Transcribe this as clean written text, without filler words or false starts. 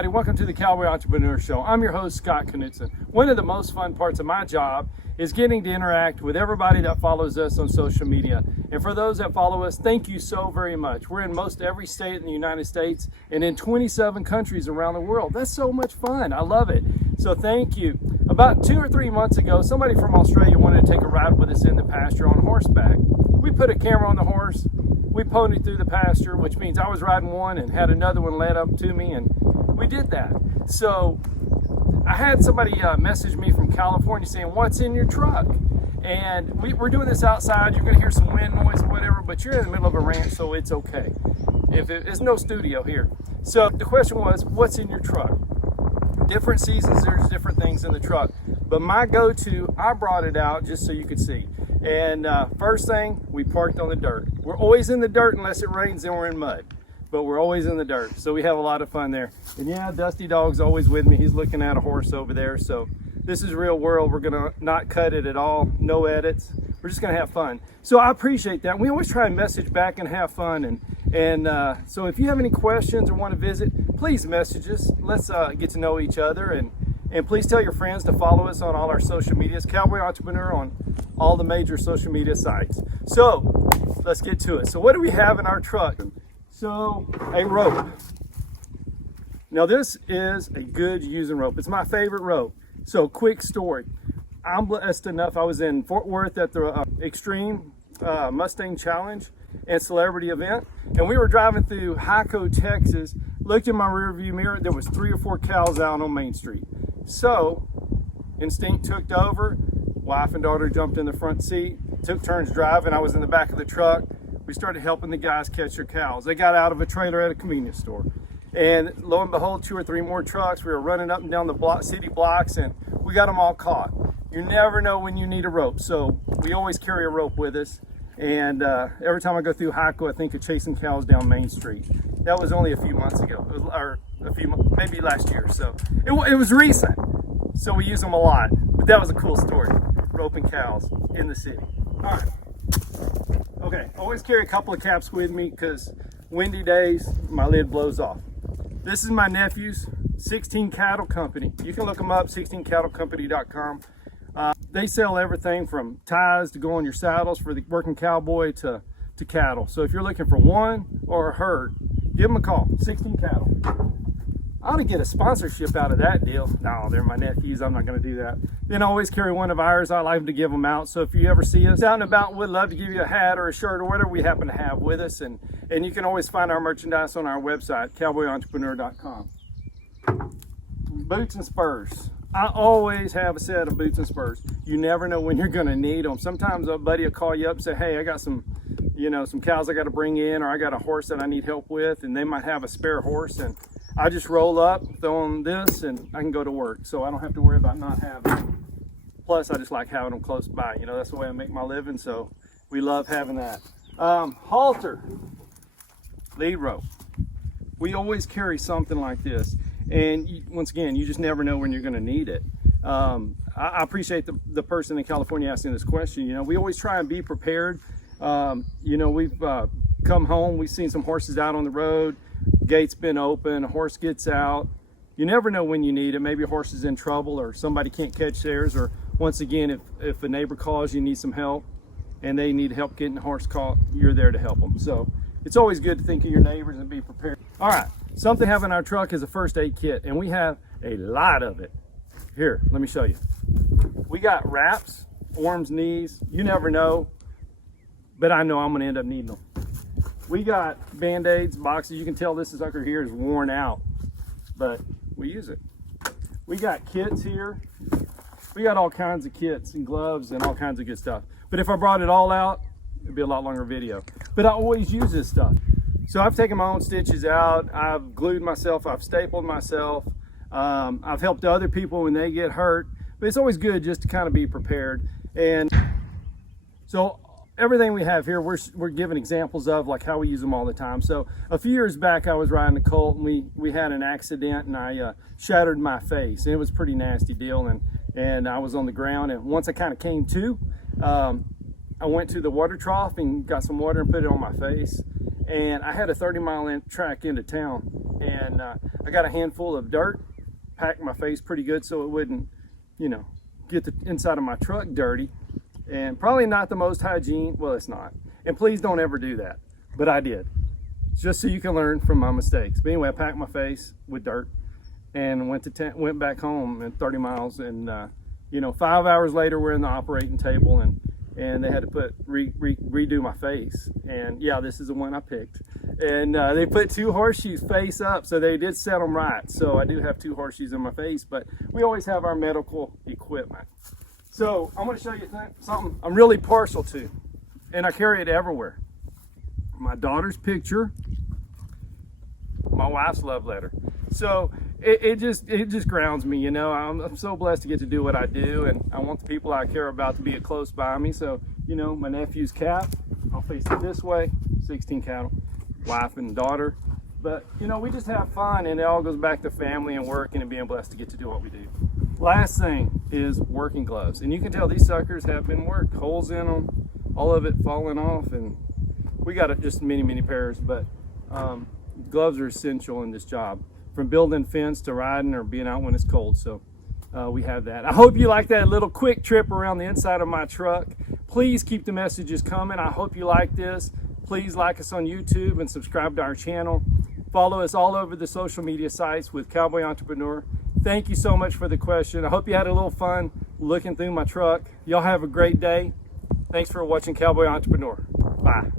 everybody, welcome to the Cowboy Entrepreneur Show. I'm your host, Scott Knutson. One of the most fun parts of my job is getting to interact with everybody that follows us on social media. And for those that follow us, thank you so very much. We're in most every state in the United States and in 27 countries around the world. That's so much fun. I love it. So thank you. About 2 or 3 months ago, somebody from Australia wanted to take a ride with us in the pasture on horseback. We put a camera on the horse. We ponied through the pasture, which means I was riding one and had another one led up to me, and we did that. So I had somebody message me from California saying, "What's in your truck?" And we're doing this outside. You're going to hear some wind noise, whatever, but you're in the middle of a ranch, so it's okay. It's no studio here. So the question was, what's in your truck? Different seasons, there's different things in the truck. But my go-to, I brought it out just so you could see. And first thing, we parked on the dirt. We're always in the dirt unless it rains, then we're in mud. But we're always in the dirt, so we have a lot of fun there. And yeah, Dusty Dog's always with me. He's looking at a horse over there. So this is real world. We're gonna not cut it at all, no edits. We're just gonna have fun. So I appreciate that. We always try and message back and have fun. And so if you have any questions or want to visit, please message us. Let's get to know each other. And please tell your friends to follow us on all our social medias, Cowboy Entrepreneur on all the major social media sites. So let's get to it. So what do we have in our truck? So a rope. Now this is a good using rope. It's my favorite rope. So quick story. I'm blessed enough. I was in Fort Worth at the Extreme Mustang Challenge and Celebrity event. And we were driving through Hyco, Texas. Looked in my rearview mirror. There was 3 or 4 cows out on Main Street. So instinct took over. Wife and daughter jumped in the front seat, took turns driving. I was in the back of the truck. We started helping the guys catch their cows. They got out of a trailer at a convenience store. And lo and behold, 2 or 3 more trucks. We were running up and down the city blocks, and we got them all caught. You never know when you need a rope. So we always carry a rope with us. And every time I go through Hyco, I think of chasing cows down Main Street. That was only a few months ago, or maybe last year. So it was recent. So we use them a lot. But that was a cool story, roping cows in the city. All right. Okay, always carry a couple of caps with me because windy days, my lid blows off. This is my nephew's 16 Cattle Company. You can look them up, 16cattlecompany.com. They sell everything from ties to go on your saddles for the working cowboy to cattle. So if you're looking for one or a herd, give them a call, 16 Cattle. I ought to get a sponsorship out of that deal. No, they're my nephews. I'm not going to do that. Then I always carry one of ours. I like to give them out. So if you ever see us out and about, we'd love to give you a hat or a shirt or whatever we happen to have with us. And you can always find our merchandise on our website, cowboyentrepreneur.com. Boots and spurs. I always have a set of boots and spurs. You never know when you're going to need them. Sometimes a buddy will call you up and say, "Hey, I got some cows I got to bring in, or I got a horse that I need help with," and they might have a spare horse, and I just roll up, throw on this, and I can go to work. So I don't have to worry about not having them. Plus, I just like having them close by. You know, that's the way I make my living, so we love having that. Halter, lead rope. We always carry something like this. And once again, you just never know when you're going to need it. I appreciate the person in California asking this question. You know, we always try and be prepared. You know, we've come home, we've seen some horses out on the road. Gate's been open, a horse gets out. You never know when you need it. Maybe a horse is in trouble or somebody can't catch theirs, or once again, if a neighbor calls, you need some help and they need help getting the horse caught, you're there to help them. So it's always good to think of your neighbors and be prepared. All right, something we have in our truck is a first aid kit, and we have a lot of it. Here, let me show you. We got wraps, arms, knees, you never know, but I know I'm gonna end up needing them. We got Band-Aids, boxes. You can tell this sucker here is worn out, but we use it. We got kits here. We got all kinds of kits and gloves and all kinds of good stuff. But if I brought it all out, it'd be a lot longer video. But I always use this stuff. So I've taken my own stitches out. I've glued myself. I've stapled myself. I've helped other people when they get hurt. But it's always good just to kind of be prepared. And so everything we have here, we're giving examples of like how we use them all the time. So a few years back, I was riding a colt and we had an accident, and I shattered my face. And it was a pretty nasty deal, and I was on the ground. And once I kind of came to, I went to the water trough and got some water and put it on my face. And I had a 30-mile track into town. And I got a handful of dirt, packed my face pretty good so it wouldn't, get the inside of my truck dirty. And probably not the most hygiene. Well, it's not. And please don't ever do that. But I did, just so you can learn from my mistakes. But anyway, I packed my face with dirt and went back home at 30 miles. And 5 hours later, we're in the operating table, and they had to redo my face. And yeah, this is the one I picked. And they put 2 horseshoes face up, so they did set them right. So I do have 2 horseshoes in my face, but we always have our medical equipment. So I'm going to show you something I'm really partial to, and I carry it everywhere. My daughter's picture, my wife's love letter. So it just grounds me, I'm so blessed to get to do what I do, and I want the people I care about to be close by me. So, my nephew's cap, I'll face it this way, 16 cattle, wife and daughter. But, we just have fun, and it all goes back to family and working and being blessed to get to do what we do. Last thing is working gloves. And you can tell these suckers have been worked, holes in them, all of it falling off, and we got just many pairs, but gloves are essential in this job, from building fence to riding or being out when it's cold. So we have that. I hope you like that little quick trip around the inside of my truck. Please keep the messages coming. I hope you like this. Please like us on YouTube and subscribe to our channel. Follow us all over the social media sites with Cowboy Entrepreneur. Thank you so much for the question. I hope you had a little fun looking through my truck. Y'all have a great day. Thanks for watching Cowboy Entrepreneur. Bye.